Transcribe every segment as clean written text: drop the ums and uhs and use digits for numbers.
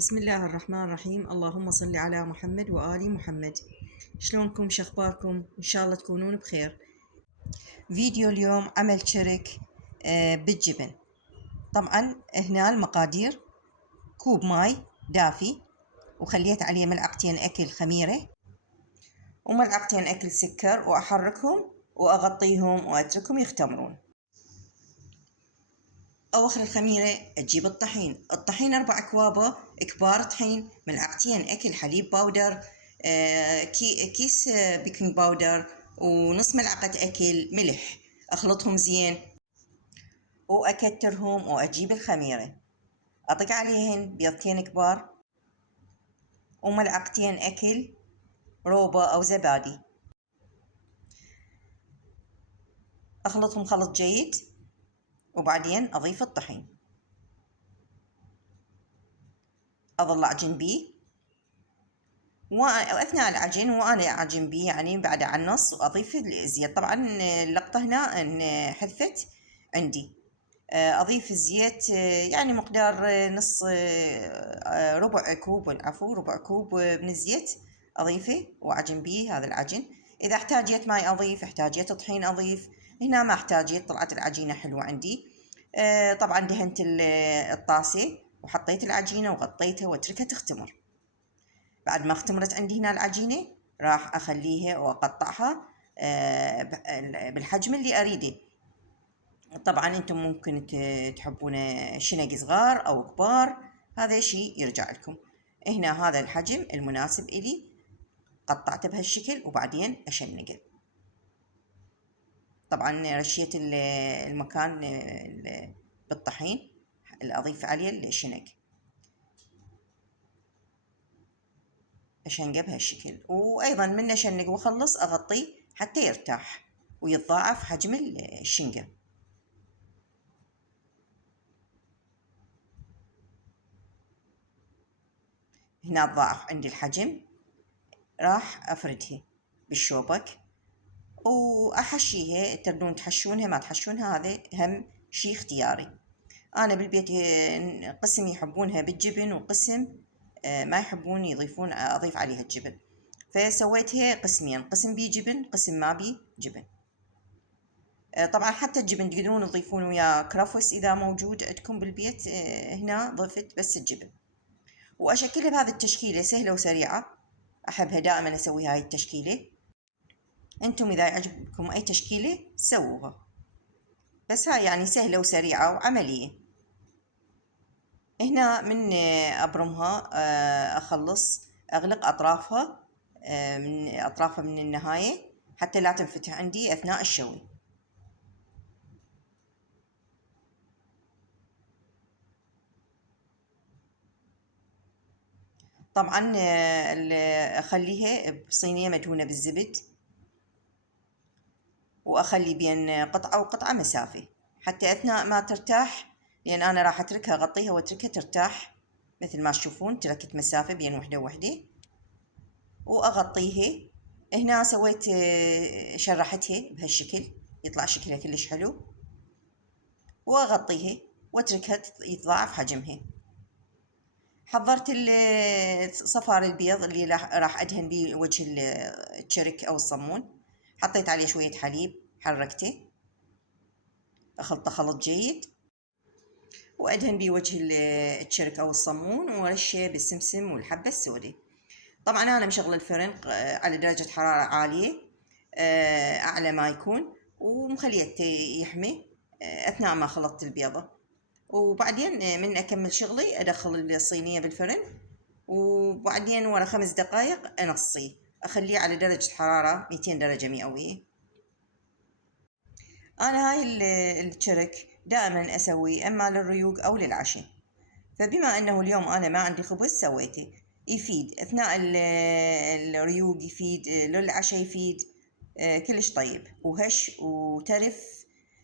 بسم الله الرحمن الرحيم. اللهم صل على محمد وآل محمد. شلونكم؟ شخباركم؟ إن شاء الله تكونون بخير. فيديو اليوم عمل شرك بالجبن. طبعا هنا المقادير: كوب ماي دافي، وخليت عليه ملعقتين أكل خميرة وملعقتين أكل سكر، وأحركهم وأغطيهم وأتركهم يختمرون. أواخر الخميرة أجيب الطحين 4 أكواب كبار طحين، ملعقتين أكل حليب باودر، كيس بيكنج باودر، ونص ملعقة أكل ملح. أخلطهم زين وأكترهم، وأجيب الخميرة أطق عليهن بيضتين كبار وملعقتين أكل روبا أو زبادي. أخلطهم خلط جيد، وبعدين أضيف الطحين، أظل أعجن بيه. وأثناء العجن وأنا أعجن بيه يعني بعد على النص، وأضيف الزيت. طبعا اللقطة هنا إن حذفت عندي. أضيف الزيت يعني مقدار نص ربع كوب، العفو ربع كوب من الزيت أضيفه وأعجن بيه هذا العجن. إذا احتاجيت ماي أضيف، احتاجيت طحين أضيف. هنا ما احتاجيت، طلعت العجينة حلوة عندي. طبعا دهنت الطاسة وحطيت العجينة وغطيتها واتركها تختمر. بعد ما اختمرت عندي هنا العجينة، راح أخليها وأقطعها بالحجم اللي أريده. طبعا انتم ممكن تحبون شنق صغار أو كبار، هذا شيء يرجع لكم. هنا هذا الحجم المناسب إلي، قطعته بهالشكل وبعدين أشنقه. طبعا رشيت المكان بالطحين اللي أضيف عليه الشنق، أشنقه بهالشكل. وأيضا من أشنق وأخلص أغطيه حتى يرتاح ويتضاعف حجم الشنقة. هنا تضاعف عندي الحجم، راح أفردها بالشوبك وأحشيها. تردون تحشونها ما تحشونها هذا هم شي اختياري. أنا بالبيت قسم يحبونها بالجبن، وقسم ما يحبون يضيفون أضيف عليها الجبن، فسويتها قسمين: قسم بيه جبن، قسم ما بيه جبن. طبعا حتى الجبن تقدرون تضيفون وياه كرفس إذا موجود عندكم بالبيت. هنا ضفت بس الجبن، وأشكلها بهذه التشكيلة سهلة وسريعة. أحبها دائما أسوي هاي التشكيلة. أنتم إذا يعجبكم أي تشكيلة سووها، بس هاي يعني سهلة وسريعة وعملية. هنا من أبرمها أخلص أغلق أطرافها من النهاية حتى لا تنفتح عندي أثناء الشوي. طبعا أخليها بصينية مدهونة بالزبد، وأخلي بين قطعة وقطعة مسافة حتى أثناء ما ترتاح، لأن أنا راح أتركها أغطيها وأتركها ترتاح. مثل ما تشوفون تركت مسافة بين وحدة ووحدة وأغطيها. هنا سويت شرحتها بهالشكل، يطلع شكلها كلش حلو، وأغطيها وأتركها يتضاعف حجمها. حضرت صفار البيض اللي راح أدهن به وجه الشرك أو الصمون. حطيت عليه شوية حليب، حركته، أخلطه خلط جيد، وأدهن به وجه الشرك أو الصمون، ورشه بالسمسم والحبة السوداء. طبعا أنا مشغلة الفرن على درجة حرارة عالية، أعلى ما يكون، ومخليته يحمي أثناء ما خلطت البيضة. وبعدين من أكمل شغلي أدخل الصينية بالفرن، وبعدين ورا 5 دقائق أنصيه، أخليه على درجة حرارة 200 درجة مئوية. أنا هاي الشرك دائما أسويه إما للريوق أو للعشاء، فبما أنه اليوم أنا ما عندي خبز سويته. يفيد أثناء الريوق، يفيد للعشاء، يفيد كلش طيب وهش وترف،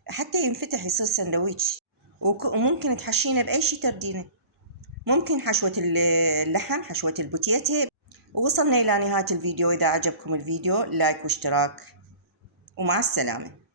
حتى ينفتح يصير سندويتش. وممكن تحشينه بأي شي تردينه، ممكن حشوة اللحم، حشوة البوتيتي. ووصلنا إلى نهاية الفيديو. إذا عجبكم الفيديو لايك واشتراك، ومع السلامة.